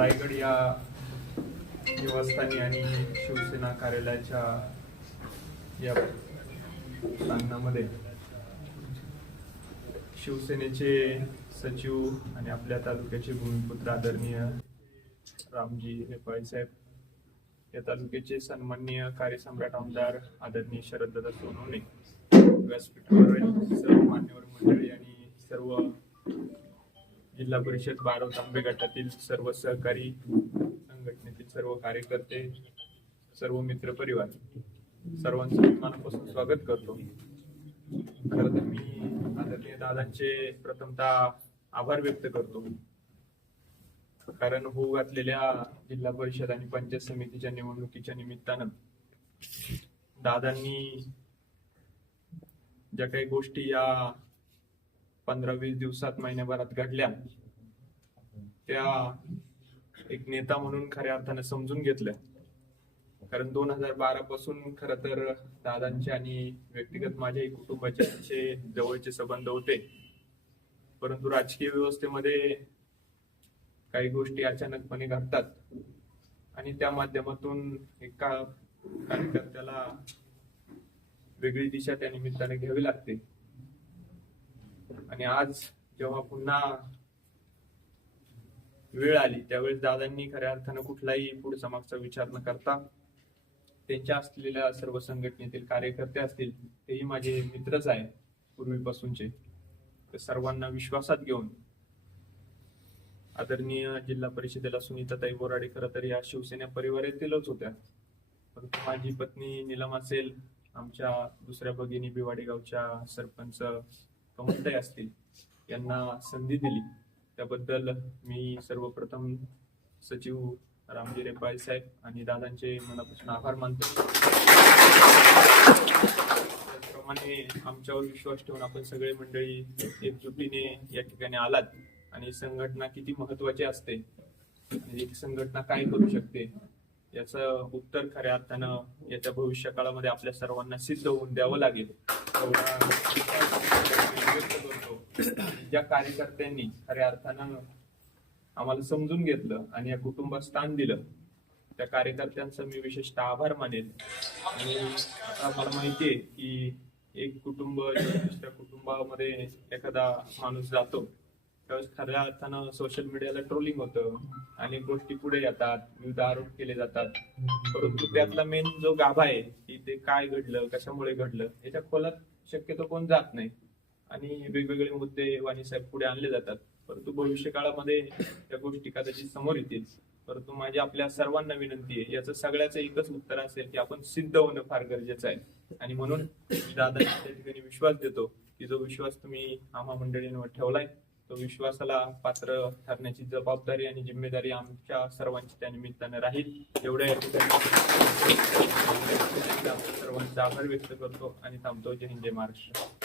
रायगड या निवासस्थानी आणि शिवसेना कार्यालयाच्या या प्रांगणामध्ये शिवसेनेचे सचिव आणि आपल्या तालुक्याचे भूमिपुत्र आदरणीय रामजी रेपाळे साहेब, या तालुक्याचे सन्माननीय कार्यसम्राट आमदार आदरणीय शरददादा सोनवणे, व्यासपीठावरील सर्व मान्यवर मंडळी आणि सर्व जिल्हा परिषद बारो तांबे गटातील सर्व सहकारी संघटनेतील सर्व कार्यकर्ते, सर्व मित्र परिवार, सर्वांचं मी मनापासून स्वागत करतो. खरं तर मी आदरणीय दादांचे प्रथमतः आभार व्यक्त करतो, कारण होऊ घातलेल्या जिल्हा परिषद आणि पंचायत समितीच्या निवडणुकीच्या निमित्तानं दादांनी ज्या काही गोष्टी या 15-20 दिवसात, महिन्याभरात घडल्या, त्या एक नेता म्हणून खऱ्या अर्थानं समजून घेतल्या. कारण 2012 पासून खर तर दादांचे आणि व्यक्तिगत माझ्याही कुटुंबाचे जवळचे संबंध होते, परंतु राजकीय व्यवस्थेमध्ये काही गोष्टी अचानकपणे घडतात आणि त्या माध्यमातून एका कार्यकर्त्याला वेगळी दिशा त्या निमित्ताने घ्यावी लागते. आणि आज जेव्हा पुन्हा वेळ आली त्यावेळेस दादांनी खऱ्या अर्थानं कुठलाही पुढचा मागचा विचार न करता त्यांच्या असलेल्या सर्व संघटनेतील कार्यकर्ते असतील, तेही माझे मित्रच आहे पूर्वीपासूनचे, तर सर्वांना विश्वासात घेऊन आदरणीय जिल्हा परिषदेला सुनीताताई बोराडे खरं तर या शिवसेना परिवारातीलच होत्या, परंतु माझी पत्नी नीलम असेल, आमच्या दुसऱ्या भगिनी बिवाडी गावच्या सरपंच कमलताई असतील, यांना संधी दिली. त्याबद्दल मी सर्वप्रथम सचिव रामजी रेपाळे साहेब आणि दादांचे मनापासून आभार मानतो. त्याचप्रमाणे आमच्यावर विश्वास ठेवून आपण सगळे मंडळी एकजुटीने या ठिकाणी आलात आणि संघटना किती महत्वाची असते आणि एक संघटना काय करू शकते याचं उत्तर खऱ्या अर्थानं याच्या भविष्य काळामध्ये आपल्या सर्वांना सिद्ध होऊन द्यावं लागेल. ज्या कार्यकर्त्यांनी खऱ्या अर्थानं आम्हाला समजून घेतलं आणि या कुटुंबात स्थान दिलं, त्या कार्यकर्त्यांचा मी विशेषतः आभार मानेल. आणि आता मला माहितीये की एक कुटुंब दुसऱ्या कुटुंबामध्ये एखादा माणूस जातो त्यावेळेस खऱ्या अर्थानं सोशल मीडियाला ट्रोलिंग होतं, अनेक गोष्टी पुढे येतात, विविध आरोप केले जातात, परंतु त्यातला मेन जो गाभा आहे की ते काय घडलं, कशामुळे घडलं, याच्या खोलात शक्यतो कोण जात नाही आणि वेगवेगळे मुद्दे वाणीसाहेब पुढे आणले जातात, परंतु भविष्य काळामध्ये त्या गोष्टी कदाचित समोर येतील. परंतु माझी आपल्या सर्वांना विनंती आहे, याचं सगळ्याचं एकच उत्तर असेल की आपण सिद्ध होणं फार गरजेचं आहे. आणि म्हणून दादांनी त्या ठिकाणी विश्वास देतो की जो विश्वास तुम्ही आम्हा मंडळींवर ठेवलाय, तो विश्वासाला पात्र ठरण्याची जबाबदारी आणि जिम्मेदारी आमच्या सर्वांची त्या निमित्तानं राहील. एवढ्या या ठिकाणी सर्वांचा आभार व्यक्त करतो आणि थांबतो. जय हिंद, जय महाराष्ट्र.